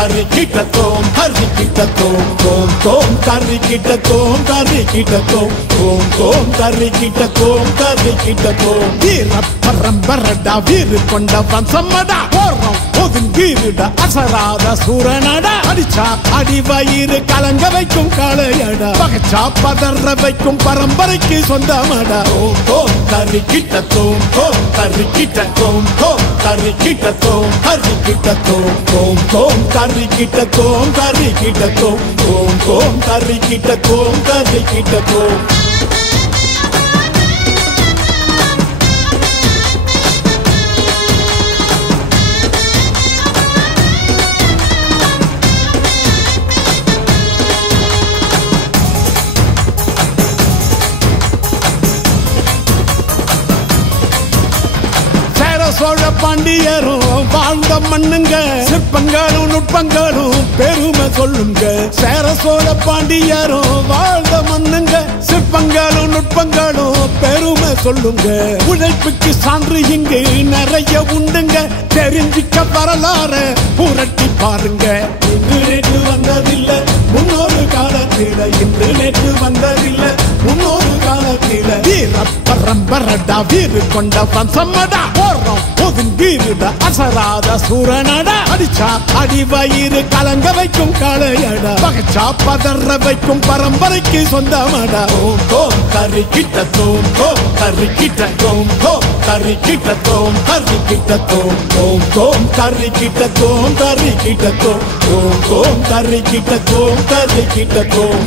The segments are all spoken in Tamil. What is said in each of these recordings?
கறி கிட்ட தோம் கறி கிட்ட தோம் தோம் தோம் கறி கிட்ட தோம் கறி கிட்ட தோம் தோம் தோம் கறி கிட்ட தோம் கறி கிட்ட தோம் வீர பரம்பரடா வீறு கொண்ட வம்சமடா போறோம் ஒதுங்கீருடா அசராத சூரனடா அடிச்சா அடி வயிறு கலங்க வைக்கும் காளையடா பகச்சா பதற வைக்கும் பரம்பரைக்கு சொந்தமடா ஓம் தோம் கறி கிட்ட தோம் தோம் கறி கிட்ட தோம் தோம் கறி கிட்ட தோம் கறி கிட்ட தோம் தோம் தோம் கறி கிட்ட தோம் கறி கிட்ட தோம் தோம் தோம் கறி கிட்ட தோம் கறி கிட்ட தோம் சோழ பாண்டியரும் வாழ்ந்த மண்ணுங்க சிற்பங்களும் நுட்பங்களும் பெருமை சொல்லுங்க சேர சோழ பாண்டியரும் வாழ்ந்த மண்ணுங்க சிற்பங்களும் நுட்பங்களும் பெருமை சொல்லுங்க உழைப்புக்கு சான்று இங்கு நிறைய உண்டுங்க தெரிஞ்சிக்க வரலாறு புரட்டி பாருங்க இன்று நேற்று வந்ததில்லை முன்னொரு காலத்தில இன்று நேற்று வந்ததில்லை முன்னொரு காலத்தில வீர பரம்பரடா வீறு கொண்ட வம்சமடா போறோம் ஒதுங்கீருடா அசராத சூரனடா அடிச்சா அடி வயிறு கலங்க வைக்கும் காளையடா பகச்சா பதற வைக்கும் பரம்பரைக்கு சொந்தமடா ஓம் தோம் கறி கிட்ட தோம் தோம் கறி கிட்ட தோம் தோம் கறி கிட்ட தோம் கறி கிட்ட தோம் தோம் தோம் கறி கிட்ட தோம் கறி கிட்ட தோம் தோம் தோம் கறி கிட்ட தோம் கறி கிட்ட தோம்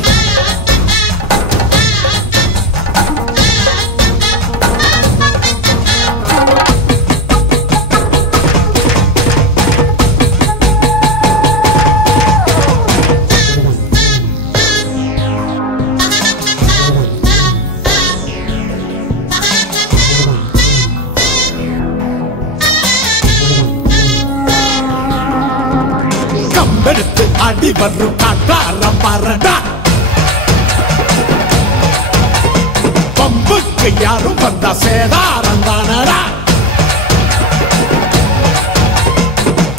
எடுத்து அடி வரும் காட்டார மரடா பம்புக்கு யாரும் வந்தா சேதாரம் தானடா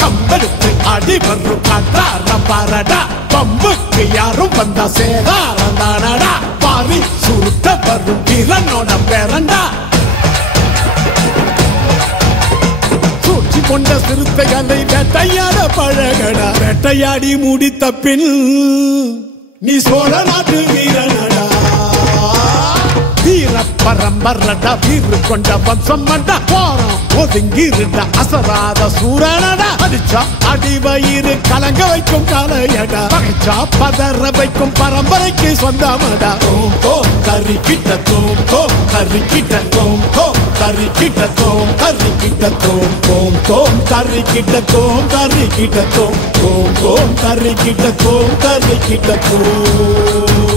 கம்பெடுத்து அடி வரும் காட்டார மரடா பம்புக்கு யாரும் வந்தா சேதாரம் தானடா பாரி சுருட்ட வரும் வீரனோட பேரண்டா கொண்ட சிறுத்தைகளை வேட்டையாட பழகடா வேட்டையாடி முடித்த பின் நீ சோழ நாட்டு வீரனடா வீர பரம்பரடா வீறு கொண்ட வம்சமடா போறோம் ஒதுங்கிருடா அசராத சூரனடா அடிச்சா அடி வயிறு கலங்க வைக்கும் காளையடா பகச்சா பதற வைக்கும் பரம்பரைக்கு சொந்தமடா தோம் தோம் கறி கிட்ட தோம் தோம் கறி கிட்ட தோம் தோம் கறி கிட்ட தோம் கறி கிட்ட தோம் தோம் தோம் கறி கிட்ட தோம் கறி கிட்ட தோம் தோம் தோம் கறி கிட்ட தோம் கறி கிட்ட தோம்